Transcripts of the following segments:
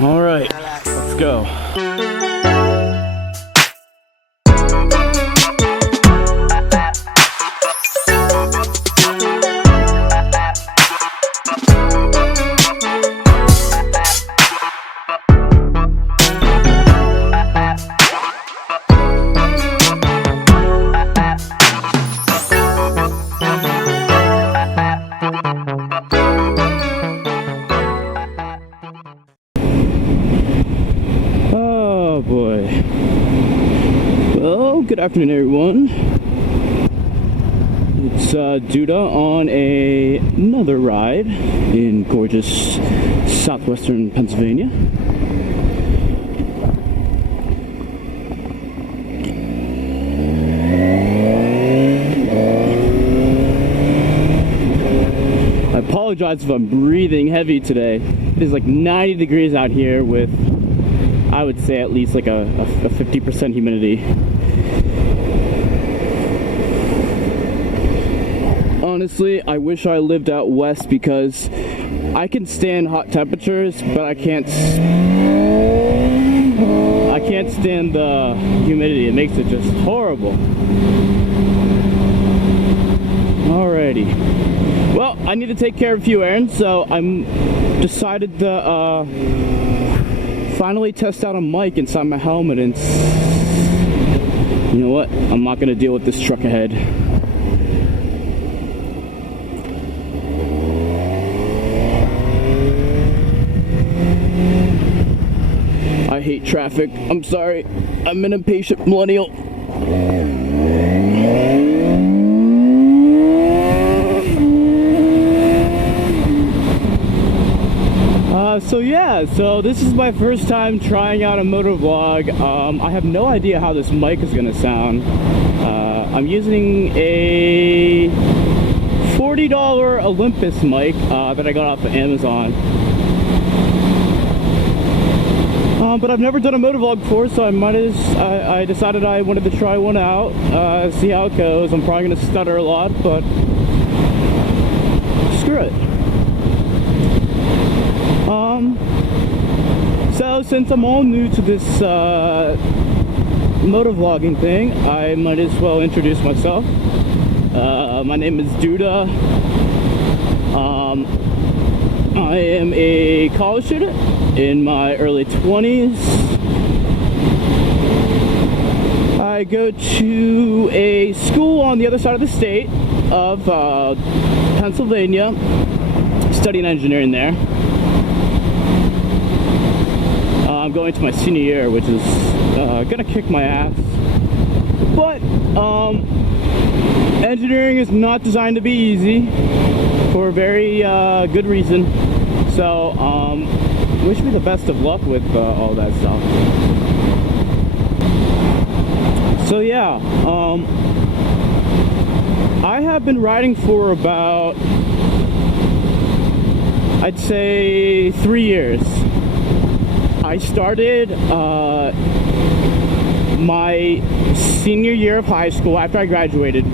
All right, let's go. Oh boy. Well, good afternoon everyone. It's Duda on another ride in gorgeous southwestern Pennsylvania. I apologize if I'm breathing heavy today. It is like 90 degrees out here with, I would say, at least like a 50% humidity. Honestly, I wish I lived out west because I can stand hot temperatures, but I can't stand the humidity. It makes it just horrible. Alrighty. Well, I need to take care of a few errands, so I'm decided to finally test out a mic inside my helmet, and you know what? I'm not gonna deal with this truck ahead. I hate traffic. I'm sorry. I'm an impatient millennial. So this is my first time trying out a motovlog. I have no idea how this mic is gonna sound. I'm using a $40 Olympus mic that I got off of Amazon. But I've never done a motovlog before, so I decided I wanted to try one out, see how it goes. I'm probably gonna stutter a lot, but screw it. So since I'm all new to this motovlogging thing, I might as well introduce myself. My name is Duda. I am a college student in my early 20s. I go to a school on the other side of the state of Pennsylvania, studying engineering there. I'm going to my senior year, which is gonna kick my ass. But engineering is not designed to be easy for a very good reason. So wish me the best of luck with all that stuff. So yeah, I have been riding for about, I'd say, 3 years. I started my senior year of high school. After I graduated,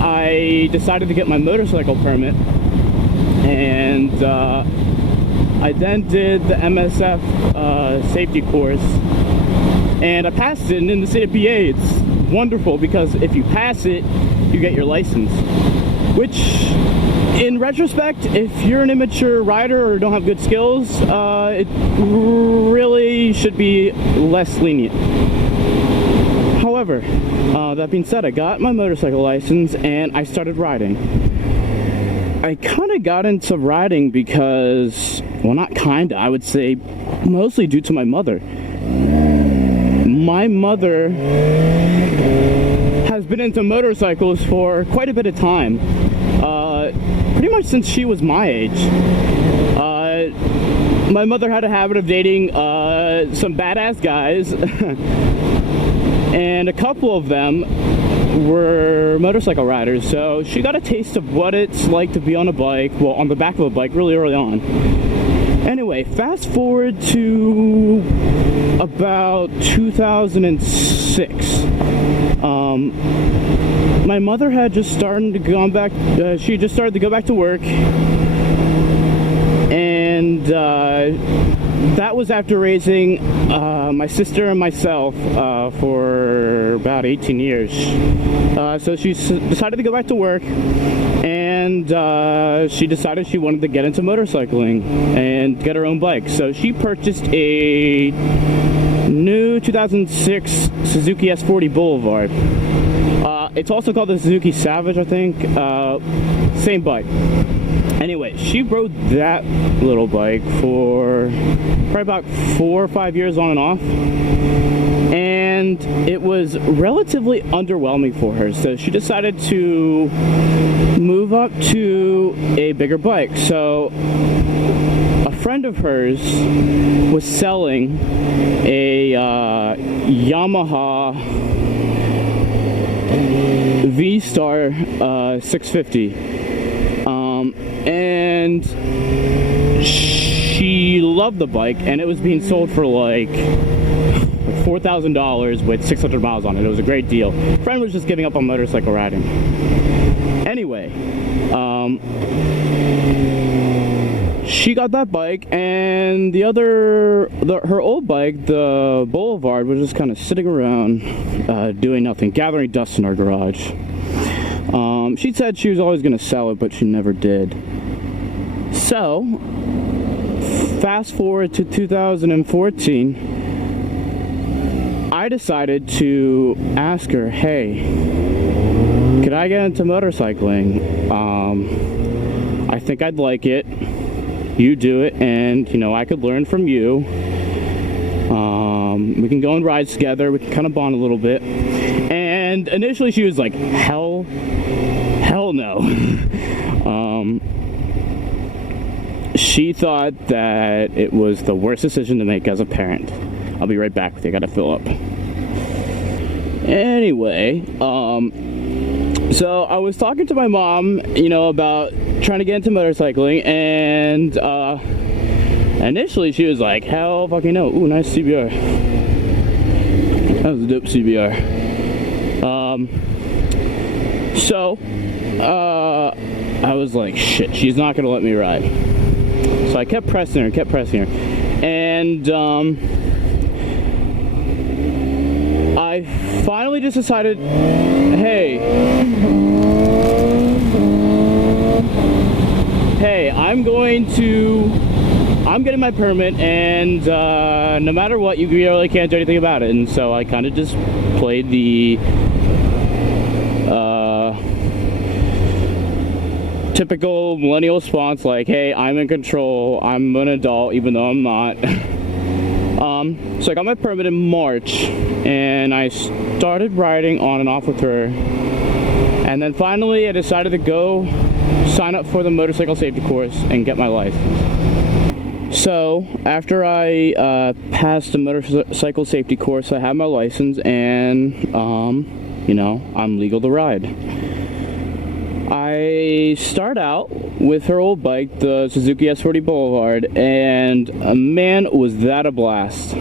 I decided to get my motorcycle permit, and I then did the MSF safety course, and I passed it. And in the state of PA, it's wonderful because if you pass it, you get your license, which, in retrospect, if you're an immature rider or don't have good skills, it really should be less lenient. However, that being said, I got my motorcycle license and I started riding. I kind of got into riding because, well, not kinda, I would say mostly due to my mother. My mother has been into motorcycles for quite a bit of time. Pretty much since she was my age. My mother had a habit of dating some badass guys, and a couple of them were motorcycle riders, so she got a taste of what it's like to be on a bike, well, on the back of a bike, really early on. Anyway, fast forward to about 2006. My mother had just started to go back. She just started to go back to work, And that was after raising my sister and myself for about 18 years. So she decided to go back to work, and she decided she wanted to get into motorcycling and get her own bike. So she purchased a new 2006 Suzuki S40 Boulevard. It's also called the Suzuki Savage, I think. Same bike. Anyway, she rode that little bike for probably about 4 or 5 years on and off, and it was relatively underwhelming for her, so she decided to move up to a bigger bike. So a friend of hers was selling a Yamaha V-Star 650, and she loved the bike, and it was being sold for like $4,000 with 600 miles on it. It was a great deal. Friend was just giving up on motorcycle riding. Anyway, she got that bike, and her old bike, the Boulevard, was just kind of sitting around doing nothing, gathering dust in our garage. She said she was always going to sell it, but she never did. So, fast forward to 2014, I decided to ask her, hey, could I get into motorcycling? I think I'd like it. You do it, and I could learn from you. We can go on rides together. We can kind of bond a little bit. And initially she was like, hell no. She thought that it was the worst decision to make as a parent. I'll be right back with you. I gotta fill up. Anyway, so I was talking to my mom, about trying to get into motorcycling, and initially she was like, hell fucking no. Ooh, nice CBR. That was a dope CBR. So I was like, shit, she's not gonna let me ride. So I kept pressing her, and I finally just decided, hey, I'm getting my permit, and no matter what, you really can't do anything about it. And so I kind of just played the typical millennial response, like, hey, I'm in control, I'm an adult, even though I'm not. So I got my permit in March, and I started riding on and off with her, and then finally I decided to go sign up for the motorcycle safety course and get my license. So after I passed the motorcycle safety course, I have my license, and I'm legal to ride. I start out with her old bike, the Suzuki S40 Boulevard, and man, was that a blast.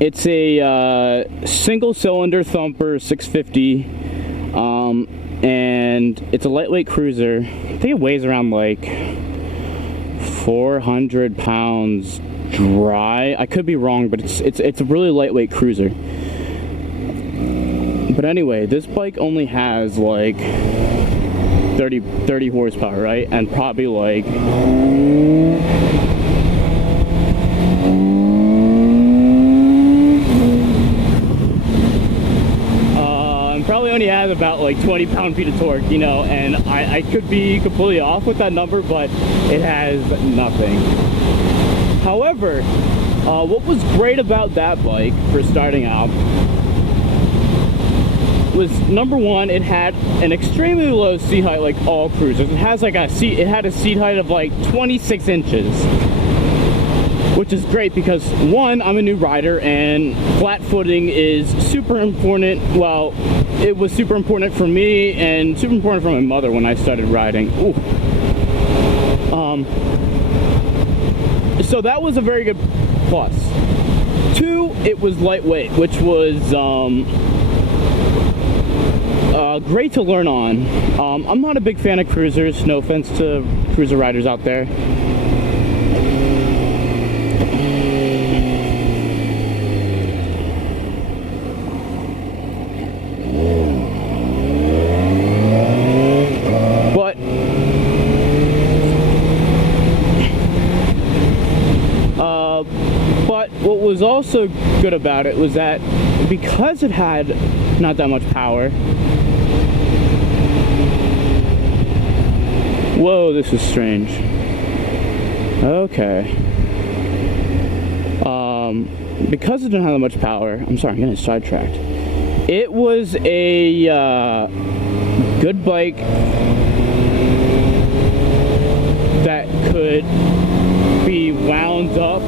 It's a single-cylinder thumper 650, and it's a lightweight cruiser. I think it weighs around like 400 pounds dry. I could be wrong, but it's a really lightweight cruiser. But anyway, this bike only has like 30 horsepower, right? And probably like probably only has about like 20 pound-feet of torque, and I could be completely off with that number, but it has nothing. However, what was great about that bike for starting out was, number one, it had an extremely low seat height, like all cruisers. It had a seat height of like 26 inches, which is great because, one, I'm a new rider, and flat footing is super important. Well, it was super important for me and super important for my mother when I started riding. Ooh. So that was a very good plus. Two, it was lightweight, which was great to learn on. I'm not a big fan of cruisers, no offense to cruiser riders out there. But what was also good about it was that because it had not that much power. Whoa, this is strange. Okay. Because it didn't have that much power, I'm sorry, I'm getting sidetracked. It was a good bike that could be wound up,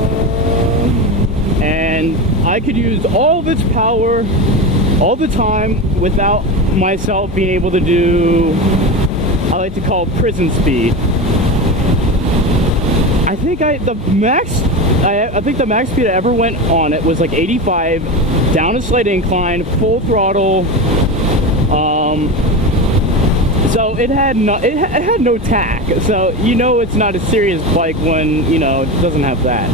and I could use all of its power all the time without myself being able to do, I like to call prison speed. I think the max speed I ever went on it was like 85 down a slight incline, full throttle. So it had no tack. So you know it's not a serious bike when it doesn't have that.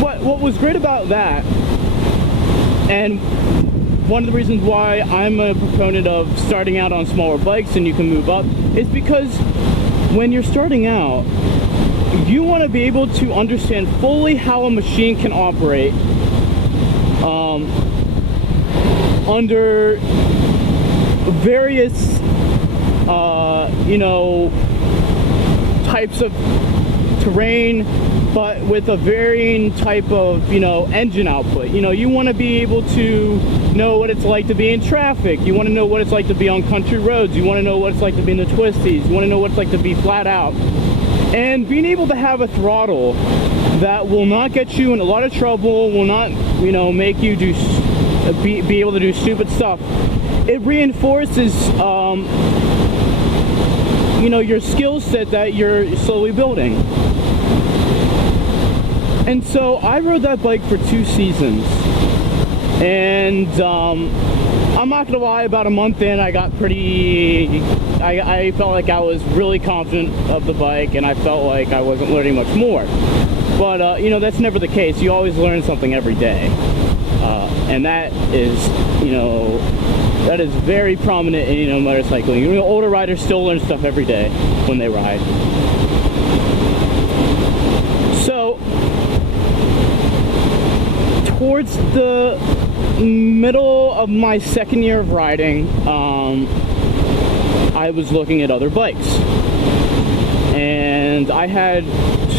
But what was great about that, and one of the reasons why I'm a proponent of starting out on smaller bikes and you can move up, is because when you're starting out, you want to be able to understand fully how a machine can operate under various types of terrain, but with a varying type of engine output. You want to be able to know what it's like to be in traffic. You want to know what it's like to be on country roads. You want to know what it's like to be in the twisties. You want to know what it's like to be flat out. And being able to have a throttle that will not get you in a lot of trouble, will not make you be able to do stupid stuff. It reinforces your skill set that you're slowly building. And so I rode that bike for 2 seasons, and I'm not gonna lie, about a month in I got I felt like I was really confident of the bike, and I felt like I wasn't learning much more. But that's never the case. You always learn something every day, and that is very prominent in motorcycling. Older riders still learn stuff every day when they ride. So towards the middle of my second year of riding, I was looking at other bikes, and I had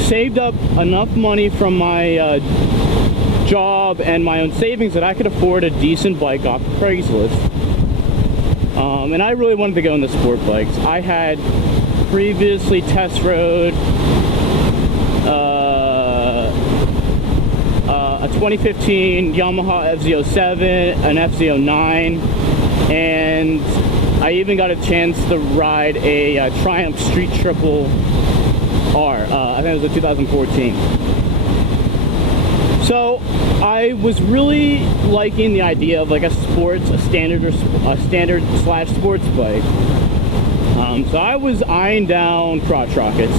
saved up enough money from my job and my own savings that I could afford a decent bike off of Craigslist. And I really wanted to go into sport bikes. I had previously test rode a 2015 Yamaha FZ07, an FZ09, and I even got a chance to ride a Triumph Street Triple R. I think it was a 2014. So I was really liking the idea of like a standard/sports bike. So I was eyeing down crotch rockets,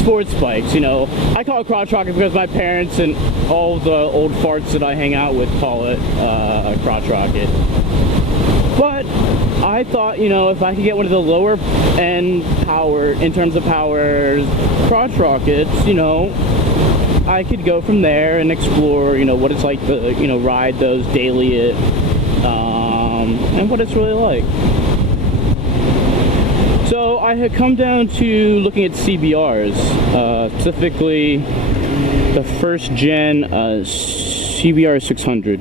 sports bikes. I call it crotch rockets because my parents and all the old farts that I hang out with call it a crotch rocket. But I thought, if I could get one of the lower end power, in terms of power, crotch rockets, I could go from there and explore, what it's like to, ride those daily, and what it's really like. So I had come down to looking at CBRs, specifically the first gen CBR 600.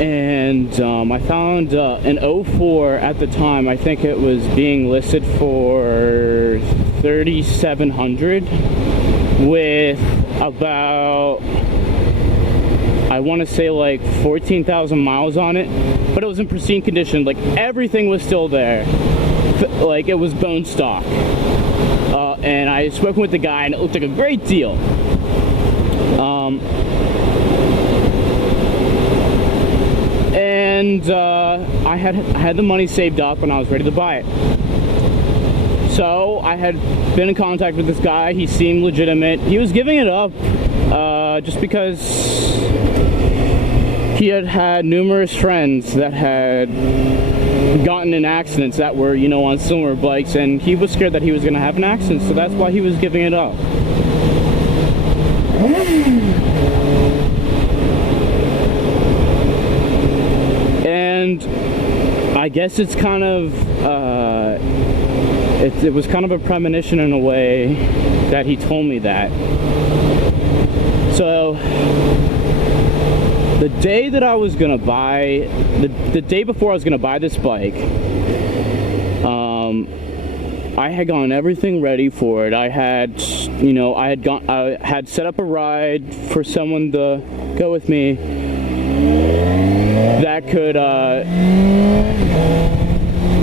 And I found an 04 at the time. I think it was being listed for $3,700 with about, I want to say like 14,000 miles on it, but it was in pristine condition. Like everything was still there, like it was bone stock. And I spoke with the guy, and it looked like a great deal. and I had the money saved up and I was ready to buy it. So I had been in contact with this guy. He seemed legitimate. He was giving it up just because he had had numerous friends that had gotten in accidents that were, you know, on similar bikes, and he was scared that he was going to have an accident, so that's why he was giving it up. And I guess it's kind of it was kind of a premonition in a way that he told me that. So the day that I was gonna buy, the day before I was gonna buy this bike, I had gotten everything ready for it. I had, you know, I had set up a ride for someone to go with me that could,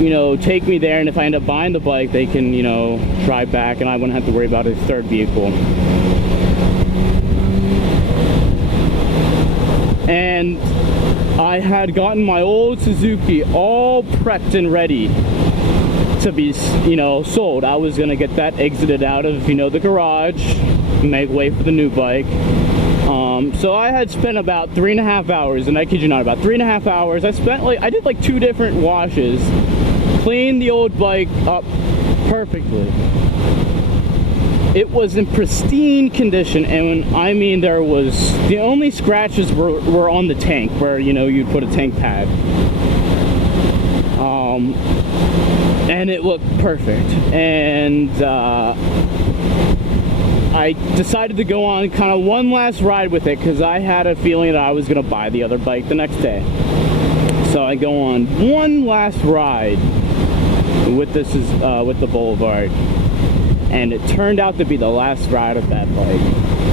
you know, take me there, and if I end up buying the bike, they can, you know, drive back, and I wouldn't have to worry about a third vehicle. And I had gotten my old Suzuki all prepped and ready to be, you know, sold. I was gonna get that exited out of, you know, the garage, make way for the new bike. So I had spent about 3.5 hours, and I kid you not, about 3.5 hours. I did like 2 different washes, cleaned the old bike up perfectly. It was in pristine condition, and I mean, there was, the only scratches were on the tank, where, you know, you'd put a tank pad. And it looked perfect. And I decided to go on kind of one last ride with it, because I had a feeling that I was going to buy the other bike the next day. So I go on one last ride with the Boulevard. And it turned out to be the last ride of that bike.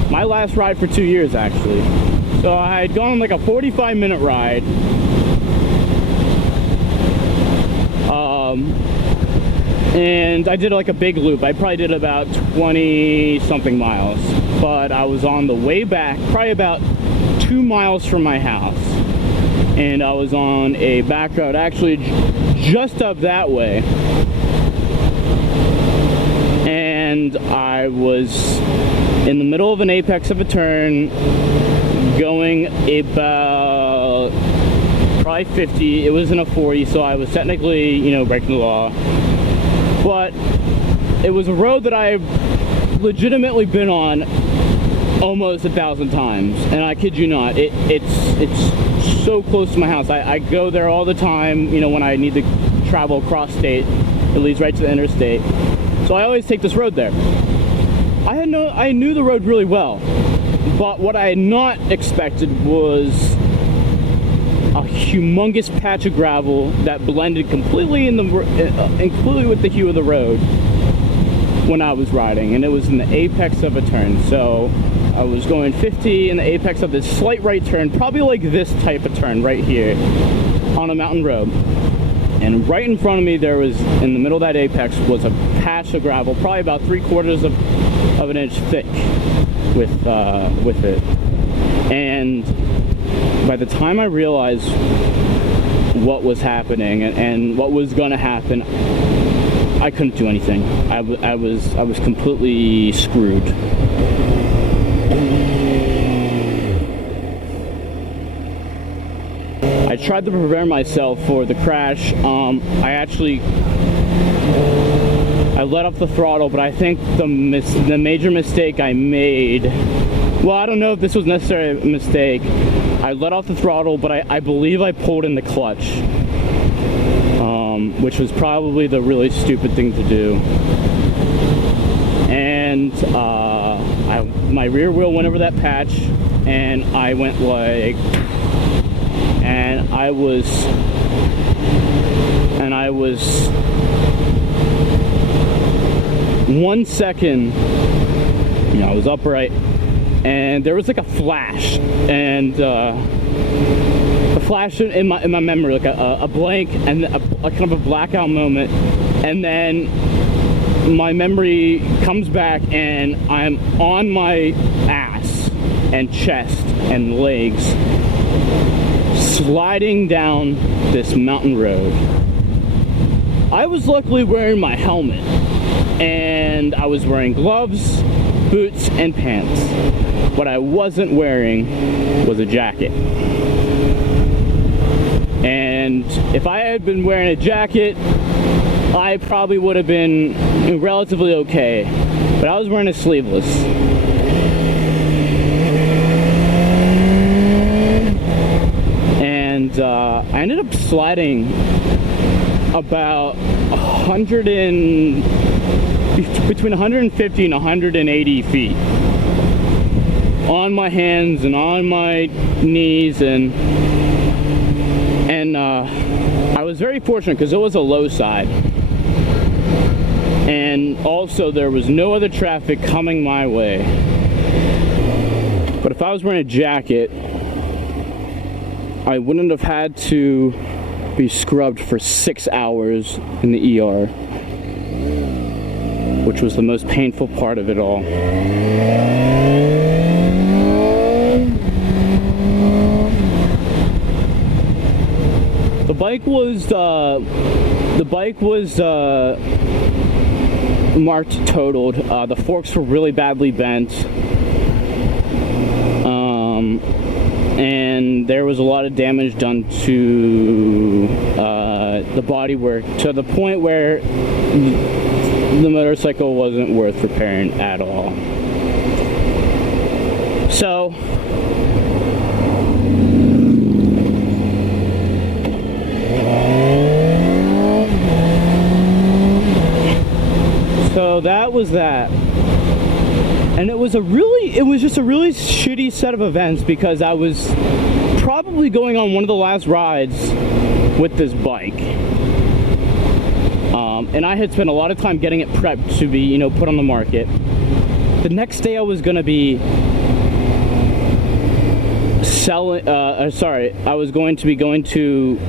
My last ride for 2 years, actually. So I had gone like a 45-minute ride. And I did like a big loop. I probably did about 20-something miles. But I was on the way back, probably about 2 miles from my house. And I was on a back road, actually just up that way. And I was in the middle of an apex of a turn, going about probably 50. It was in a 40, so I was technically, you know, breaking the law. But it was a road that I've legitimately been on almost 1,000 times, and I kid you not, it's so close to my house. I go there all the time, you know, when I need to travel across state. It leads right to the interstate. So I always take this road there. I knew the road really well, but what I had not expected was a humongous patch of gravel that blended completely completely with the hue of the road when I was riding, and it was in the apex of a turn. So I was going 50 in the apex of this slight right turn, probably like this type of turn right here on a mountain road. And right in front of me, there was, in the middle of that apex, was a patch of gravel, probably about 3/4 of an inch thick with it. And by the time I realized what was happening and what was going to happen, I couldn't do anything. I was completely screwed. I tried to prepare myself for the crash. I let off the throttle, but I think the major mistake I made, well, I don't know if this was necessarily a mistake. I let off the throttle, but I believe I pulled in the clutch, which was probably the really stupid thing to do. And my rear wheel went over that patch, and I went like, and I was 1 second, you know, I was upright, and there was like a flash, and a flash in my memory, like a blank, and a kind of a blackout moment, and then my memory comes back, and I'm on my ass and chest and legs, sliding down this mountain road. I was luckily wearing my helmet, and I was wearing gloves, boots, and pants. What I wasn't wearing was a jacket. And if I had been wearing a jacket, I probably would have been relatively okay. But I was wearing a sleeveless. And I ended up sliding about between 150 and 180 feet on my hands and on my knees, and I was very fortunate because it was a low side, and also there was no other traffic coming my way. But if I was wearing a jacket, I wouldn't have had to be scrubbed for 6 hours in the ER, which was the most painful part of it all. The bike was marked totaled. The forks were really badly bent, and there was a lot of damage done to the bodywork, to the point where the motorcycle wasn't worth repairing at all. So that was that. And it was just a really shitty set of events, because I was probably going on one of the last rides with this bike. And I had spent a lot of time getting it prepped to be, put on the market. The next day I was going to be I was going to be going to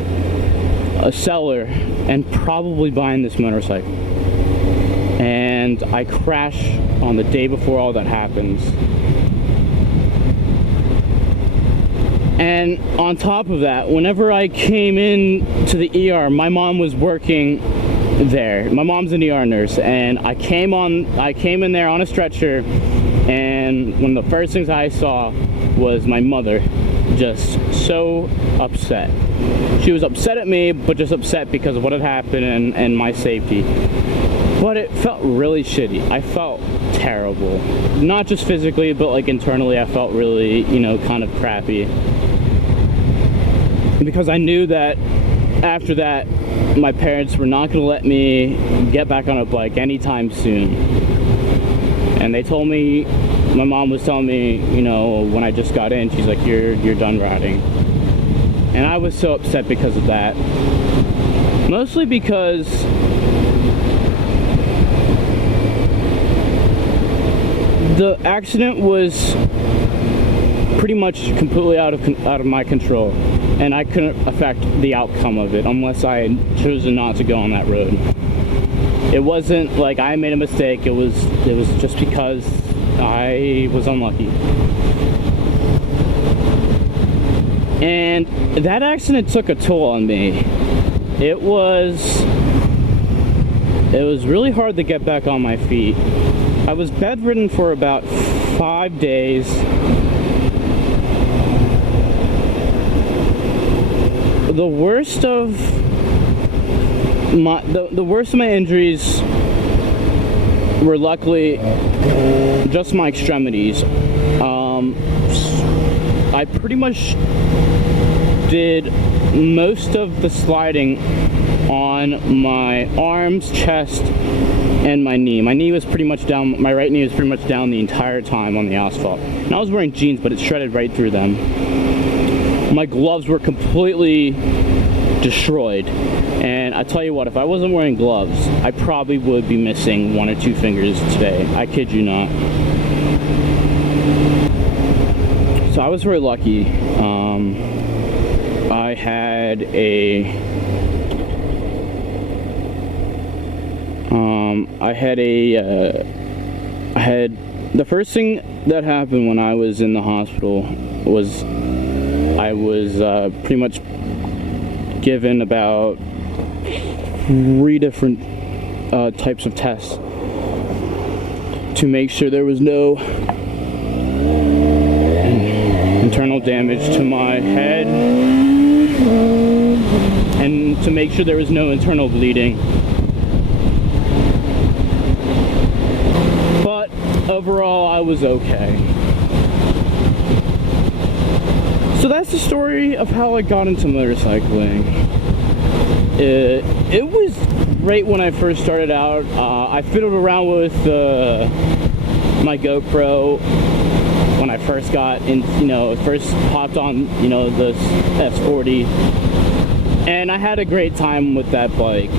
a seller and probably buying this motorcycle. And I crash on the day before all that happens. And on top of that, whenever I came in to the ER, my mom was working there. My mom's an ER nurse, and I came in there on a stretcher, and one of the first things I saw was my mother just so upset. She was upset at me, but just upset because of what had happened and my safety. But it felt really shitty. I felt terrible. Not just physically, but like internally, I felt really, kind of crappy. Because I knew that after that, my parents were not going to let me get back on a bike anytime soon. And they told me, my mom was telling me, when I just got in, she's like, you're done riding. And I was so upset because of that. Mostly because the accident was pretty much completely out of my control, and I couldn't affect the outcome of it unless I had chosen not to go on that road. It wasn't like I made a mistake. It was just because I was unlucky. And that accident took a toll on me. It was really hard to get back on my feet. I was bedridden for about 5 days. The worst of my injuries were luckily just my extremities. I pretty much did most of the sliding on my arms, chest, and my knee. My knee was pretty much down, my right knee was pretty much down the entire time on the asphalt. And I was wearing jeans, but it shredded right through them. My gloves were completely destroyed. And I tell you what, if I wasn't wearing gloves, I probably would be missing 1 or 2 fingers today. I kid you not. So I was very lucky. I had the first thing that happened when I was in the hospital was I was pretty much given about 3 different types of tests to make sure there was no internal damage to my head and to make sure there was no internal bleeding. But overall, I was okay. So that's the story of how I got into motorcycling. It was great when I first started out. I fiddled around with my GoPro when I first got in, first hopped on, the S40, and I had a great time with that bike.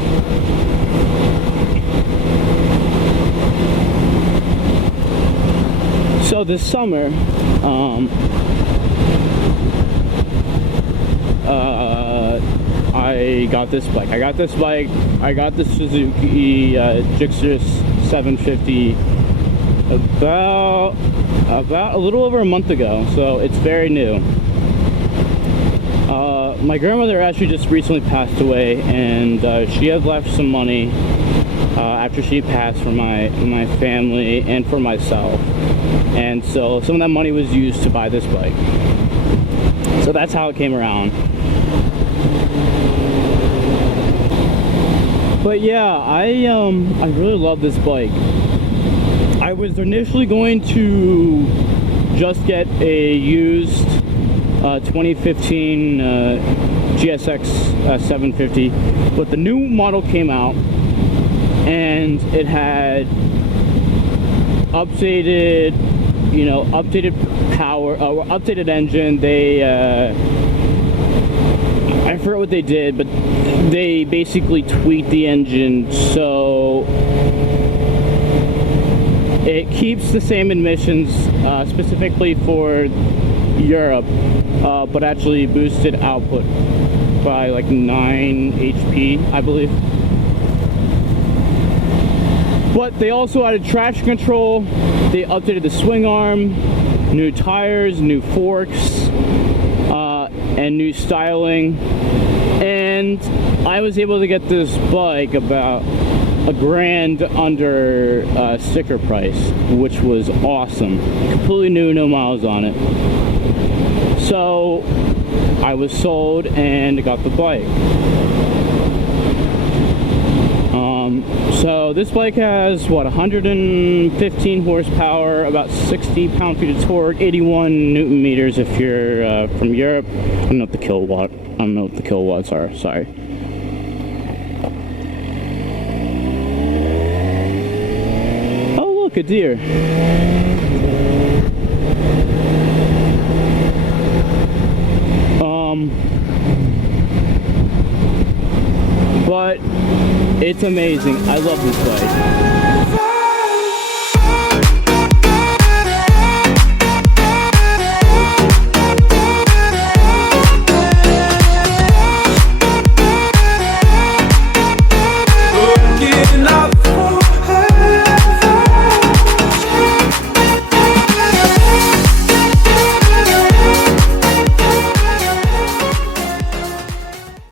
So this summer, I got this bike. I got the Suzuki S40 750 about a little over a month ago, so it's very new. My grandmother actually just recently passed away, and she had left some money after she passed for my family and for myself, and so some of that money was used to buy this bike. So that's how it came around. But yeah, I really love this bike. I was initially going to just get a used 2015 GSX 750, but the new model came out and it had updated power, or updated engine. I forget what they did, but they basically tweaked the engine so it keeps the same emissions, specifically for Europe, but actually boosted output by like 9 HP, I believe. But they also added traction control, they updated the swing arm, new tires, new forks, and new styling. And I was able to get this bike about $1,000 under sticker price, which was awesome. Completely new, no miles on it. So I was sold and got the bike. So this bike has 115 horsepower, about 60 pound-feet of torque, 81 newton meters if you're from Europe. I don't know what the kilowatts are, sorry. Oh look, a deer. But it's amazing. I love this bike.